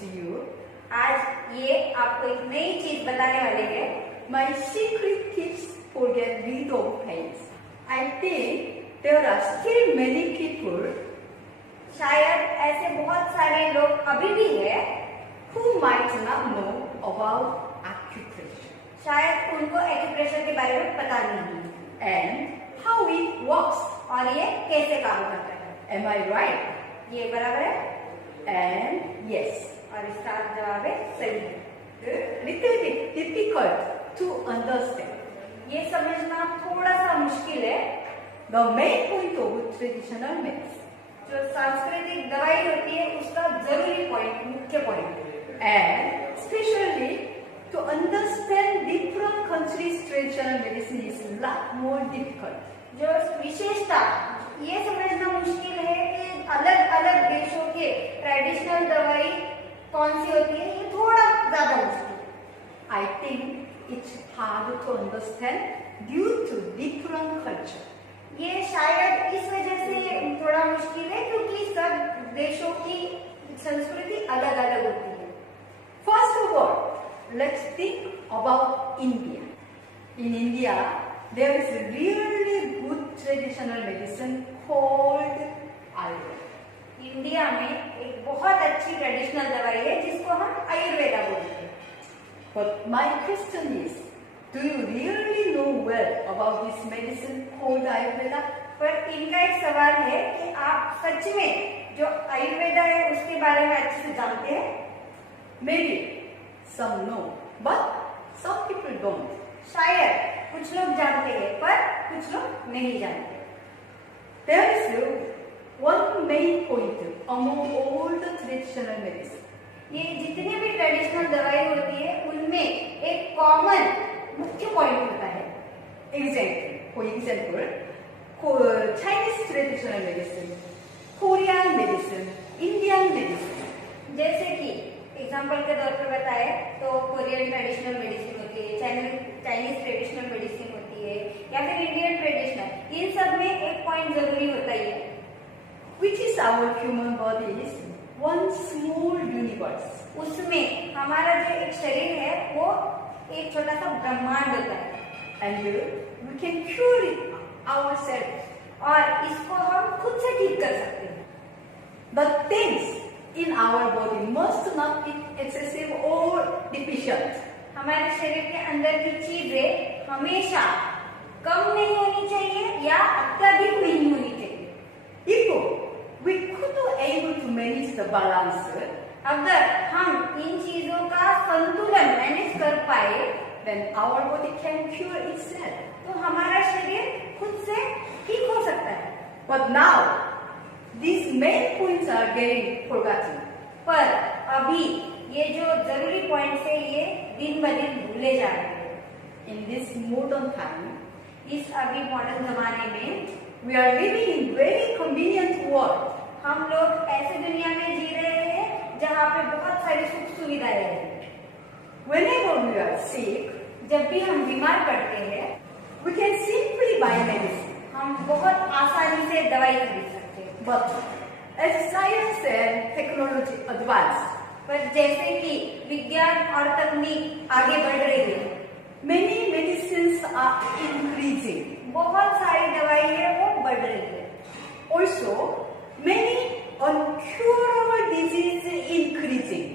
with you. आज ये आपको एक नई चीज बताने वाले हैं. My secret tips for get rid of pains. I think there are still many people. शायद ऐसे बहुत सारे लोग अभी भी है who might not know about acupressure. शायद उनको एक्यूप्रेशर के बारे में पता नहीं है And how it works. और ये कैसे काम करता है. Am I right? ये बराबर है. And yes. और इसका जवाब है सही है. Little bit difficult to understand. ये समझना थोड़ा सा मुश्किल है. The main point of traditional medicine. जो सांस्कृतिक दवाई होती है उसका जरूरी पॉइंट, मुख्य point. And especially to understand different countries' traditional medicine is a lot more difficult. जो विशेषता ये समझना मुश्किल है कि अलग अलग देशों के ट्रेडिशनल दवाई कौन सी होती है, ये थोड़ा ज्यादा मुश्किल. I think it's hard to understand due to different culture. ये शायद इस वजह से थोड़ा मुश्किल है क्योंकि सब देशों की संस्कृति अलग अलग होती है. First of all, let's think about India. In India, there is a really good traditional medicine called Ayurveda. India में एक बहुत अच्छी ट्रेडिशनल दवाई है जिसको हम आयुर्वेदा बोलते हैं. But my question is, do you really know well about this medicine called Ayurveda? पर इनका एक सवाल है कि आप सच में जो आयुर्वेदा है उसके बारे में अच्छे से जानते हैं. Maybe some know, but some people don't. शायद कुछ लोग जानते हैं पर कुछ लोग नहीं जानते. There is one main point among all the traditional medicine. ये जितने भी ट्रेडिशनल दवाई होती है उनमें एक कॉमन मुख्य पॉइंट होता है. For example, Chinese traditional medicine, Korean medicine, Indian medicine. जैसे कि एग्जाम्पल के तौर पर बताए तो कोरियन ट्रेडिशनल मेडिसिन होती है, चाइनीज ट्रेडिशनल मेडिसिन होती है या फिर इंडियन ट्रेडिशनल. इन सब में एक पॉइंट जरूरी होता ही है. Which is our human body is one small universe. उसमें हमारा जो एक शरीर है वो एक छोटा सा ब्रह्मांड होता है. And we can cure it ourselves. और इसको हम खुद से ठीक कर सकते हैं. The things in our body must not be excessive or deficient. हमारे शरीर के अंदर की चीजें हमेशा कम नहीं होनी चाहिए या अत्यधिक नहीं होनी चाहिए. If we could able to manage the balance, अगर हम इन चीजों का संतुलन मैनेज कर पाए then our body can cure itself. तो हमारा शरीर खुद से ठीक हो सकता है. But now these main points are getting forgotten. पर अभी ये जो जरूरी पॉइंट्स है ये दिन ब दिन भूले जा रहे हैं. In this modern time, इस अभी मॉडर्न जमाने में we are living in very convenient world. हम लोग ऐसे दुनिया में जी रहे हैं जहाँ पे बहुत सारी सुख सुविधाएं हैं. Whenever we are sick, जब भी हम बीमार पड़ते हैं we can simply buy medicine. हम बहुत आसानी से दवाई खरीद सकते हैं. But as science and technology advance, पर जैसे कि विज्ञान और तकनीक आगे बढ़ रही है, many medicines are increasing. बहुत सारी दवाई है वो बढ़ रही है. Also, many uncurable diseases increasing.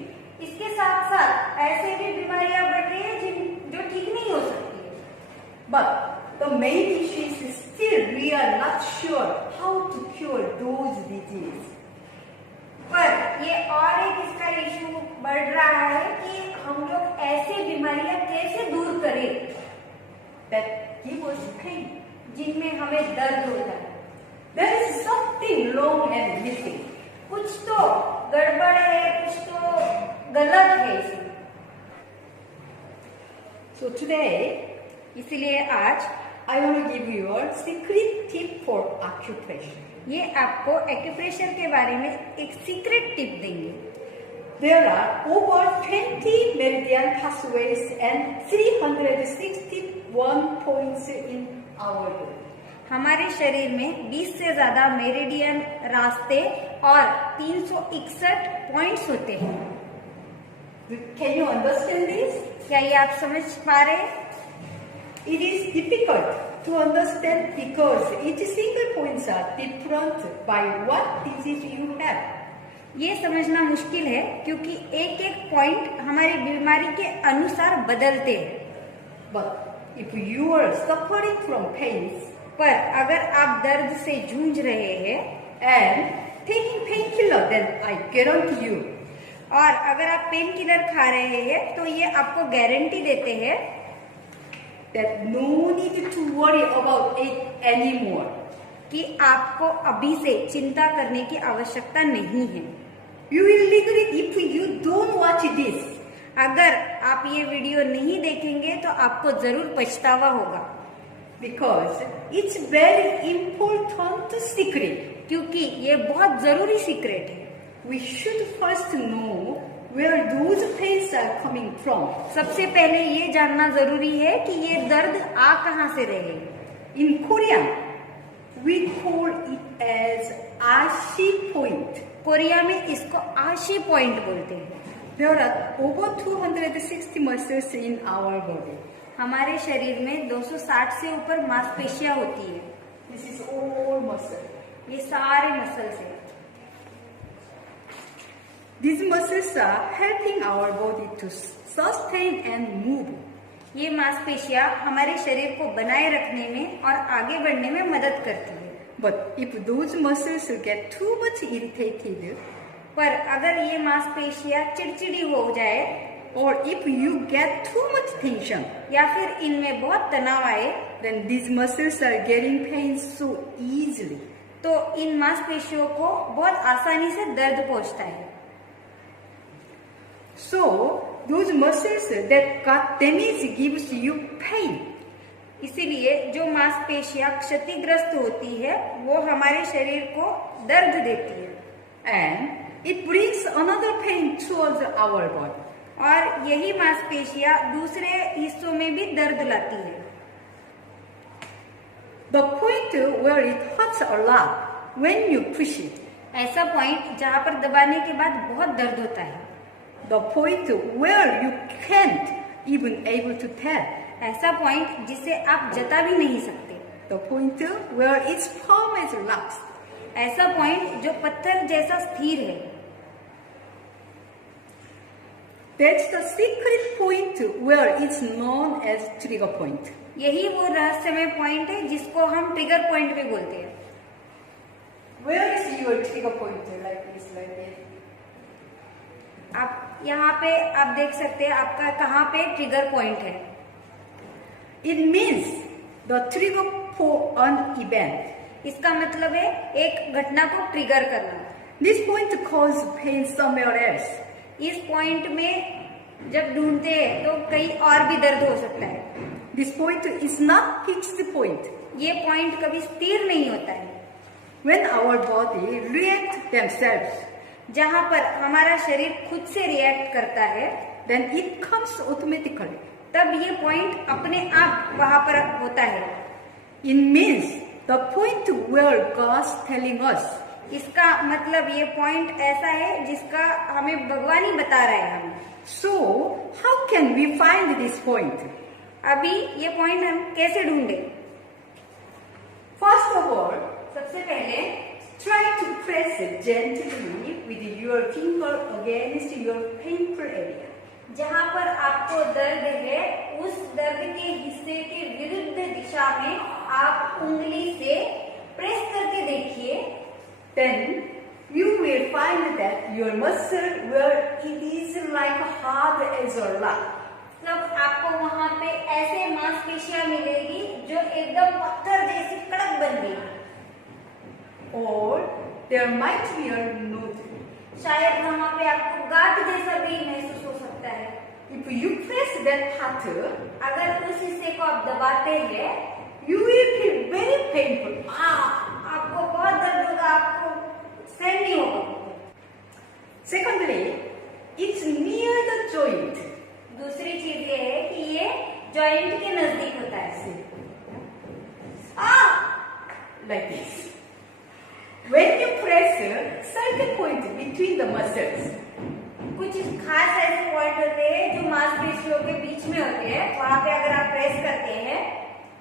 इसके साथ साथ ऐसे भी बीमारियां बढ़ रही है जो ठीक नहीं हो सकती है. But the main issue is still we are not sure how to cure those diseases. पर ये और एक इसका इशू बढ़ रहा है कि हम लोग ऐसे बीमारियां कैसे दूर करें That give us pain. जिनमें हमें दर्द होता है. There is something wrong and missing. कुछ तो गड़बड़ है, कुछ तो गलत है इसमें. So today, इसलिए आज I want to give you a secret tip for acupressure. ये आपको एक्यूप्रेशर के बारे में एक सीक्रेट टिप देंगे. There are over 20 meridian pathways and 361 points in our body. हमारे शरीर में 20 से ज्यादा मेरिडियन रास्ते और 361 पॉइंट्स होते हैं. Can you understand this? क्या ये आप समझ पा रहे हैं? It is difficult to understand because each single points are different by what disease you have. ये समझना मुश्किल है क्योंकि एक एक पॉइंट हमारी बीमारी के अनुसार बदलते हैं। But if you are suffering from pains पर अगर आप दर्द से जूझ रहे हैं and taking painkiller, then I guarantee you और अगर आप पेन किलर खा रहे हैं तो ये आपको गारंटी देते हैं that no need to worry about it anymore. कि आपको अभी से चिंता करने की आवश्यकता नहीं है। You will regret if you don't watch this. अगर आप ये वीडियो नहीं देखेंगे तो आपको जरूर पछतावा होगा Because it's very important secret. क्योंकि ये बहुत जरूरी सीक्रेट है। We should first know where those pains are coming from. सबसे पहले ये जानना जरूरी है कि ये दर्द आ कहाँ से रहे। In Korean, we call it as Ashi point. Korea में इसको आशी पॉइंट बोलते हैं। There are over 260 muscles in our body. हमारे शरीर में 260 से ऊपर मांसपेशियां होती है। This is all muscle. ये सारे मसल्स हैं। These muscles are helping our body to sustain and move. ये मांसपेशियां हमारे शरीर को बनाए रखने में और आगे बढ़ने में मदद करती है। But if those muscles get too much irritated, पर अगर ये मांसपेशियां चिड़चिड़ी हो जाए or if you get too much tension, या फिर इनमें बहुत तनाव आए then these muscles are getting pain so easily. तो इन मांसपेशियों को बहुत आसानी से दर्द पहुंचता है। So those muscles that got damaged gives you pain. इसीलिए जो मांसपेशियां क्षतिग्रस्त होती है वो हमारे शरीर को दर्द देती है And it brings another pain towards our body. और यही मांसपेशियां दूसरे हिस्सों में भी दर्द लाती है। The point where it hurts a lot when you push it. ऐसा पॉइंट जहाँ पर दबाने के बाद बहुत दर्द होता है। The point where you can't even able to tell. ऐसा पॉइंट जिसे आप जता भी नहीं सकते। The point where it's firm as rocks. ऐसा पॉइंट जो पत्थर जैसा स्थिर है। That's the secret point where it's known as trigger point. यही वो रहस्यमय पॉइंट है जिसको हम ट्रिगर पॉइंट भी बोलते हैं। Where is your trigger point? Like this, like this. आप यहाँ पे आप देख सकते हैं आपका कहाँ पे ट्रिगर पॉइंट है। It means the trigger for an event. इसका मतलब है एक घटना को ट्रिगर करना। This point causes pain somewhere else. इस पॉइंट में जब ढूंढते हैं तो कहीं और भी दर्द हो सकता है। This point is not fixed point. ये पॉइंट कभी स्थिर नहीं होता है। When our body reacts themselves, जहाँ पर हमारा शरीर खुद से रिएक्ट करता है then it comes automatically. तब ये पॉइंट अपने आप वहां पर होता है। It means the point where God's telling us. इसका मतलब ये पॉइंट ऐसा है जिसका हमें भगवान ही बता रहा है हमें। So how can we find this point? अभी ये पॉइंट हम कैसे ढूंढे? First of all, सबसे पहले try to press gently with your finger against your painful area. जहाँ पर आपको दर्द है उस दर्द के हिस्से के विरुद्ध दिशा में आप उंगली से प्रेस करके देखिए। Then you will find that your muscle where it is like hard as a rock. तब आपको वहाँ पे ऐसे मांसपेशियां मिलेगी जो एकदम पत्थर जैसी कड़क बन गई। Or there might be a node. शायद वहाँ पे आपको गांठ जैसा भी महसूस हो सकता है। If you press that part, अगर उस हिस्से को आप दबाते हैं you will feel very painful. आपको बहुत दर्द होगा, आपको सहन नहीं होगा। Secondly, it's near the joint. दूसरी चीज ये है कि ये जॉइंट के नजदीक होता है। Like this. When you press certain point between the muscles, कुछ खास ऐसे पॉइंट होते हैं जो मांसपेशियों के बीच में होते हैं, वहां पे अगर आप प्रेस करते हैं,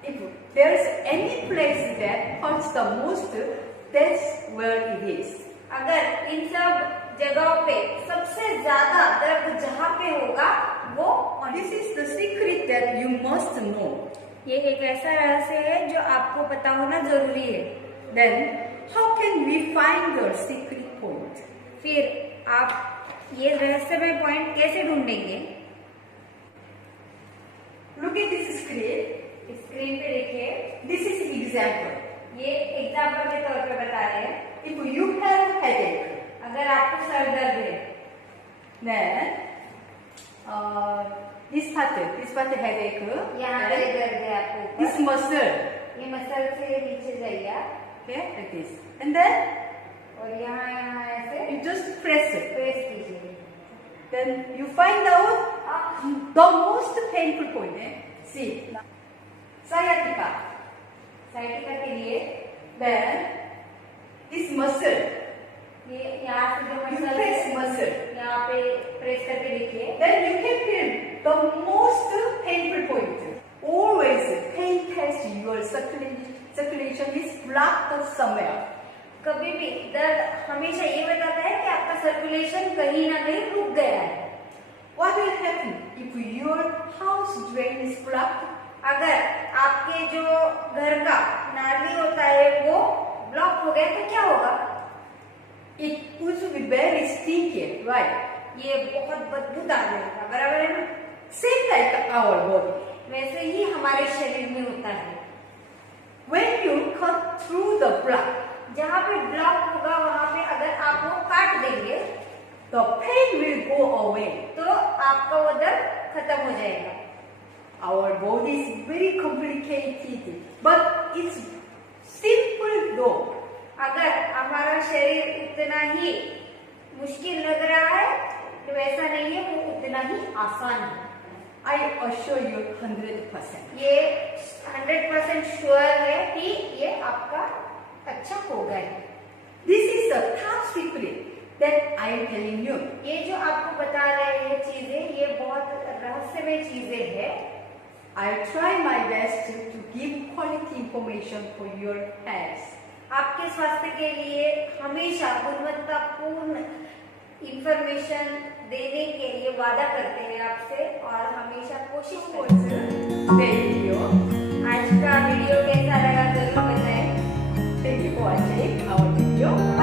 if there is any place that hurts the most, that's where it is. अगर इन सब जगहों पे सबसे ज्यादा दर्द जहाँ पे होगा वो This is the secret that you must know. ये एक ऐसा रहस्य है जो आपको पता होना जरूरी है। Then, how can we find the secret point? फिर आप ये रहस्यमय पॉइंट कैसे ढूंढेंगे? Look at this screen. Screen पे देखिए, This is example. ये एग्जाम्पल के तौर पे बता रहे हैं। If you have headache, अगर आपको सर दर्द है, then this part headache. यहाँ पे and दर्द है आपको this ऊपर, muscle. ये मसल से नीचे जाइए आप, Okay, like this. And then और यहाँ ऐसे you just press it. Press कीजिए। Then you find out the most painful point. See, sciatica. Sciatica के लिए Then this muscle. ये यहाँ से जो You मसल press है, muscle. यहाँ पे प्रेस करके देखिए, Then you can feel the most painful point. Always pain test your circulation is blocked somewhere. कभी भी दर्द हमेशा ये बताता है कि आपका सर्कुलेशन कहीं ना कहीं रुक गया है। What will happen if your house drain is blocked? अगर आपके जो घर का नाली होता है वो ब्लॉक हो गया तो क्या होगा? It would be very stinky, right? ये बहुत बदबूदार रहेगा, बराबर है ना? Same like our body. वैसे ही हमारे शरीर में होता है। When you cut through the block, जहाँ पे ब्लॉक होगा वहाँ पे अगर आप वो काट देंगे the pain will go away. तो आपका वो दर्द खत्म हो जाएगा। Our body is very complicated, but it's simple though. अगर हमारा शरीर उतना ही मुश्किल लग रहा है तो वैसा नहीं है, वो उतना ही आसान है। I assure you 100%. ये 100% श्योर है कि ये आपका अच्छा होगा ही। This is the top secret that I am telling you. ये जो आपको बता रहे हैं चीजें, ये बहुत रहस्यमय चीजें हैं। I'll try my best to give quality information for your health. आपके स्वास्थ्य के लिए हमेशा गुणवत्तापूर्ण इंफॉर्मेशन देने के लिए वादा करते हैं आपसे और हमेशा कोशिश करते हैं। Video. आज का वीडियो कैसा लगा जरूर बताएं। Thank you for watching our video.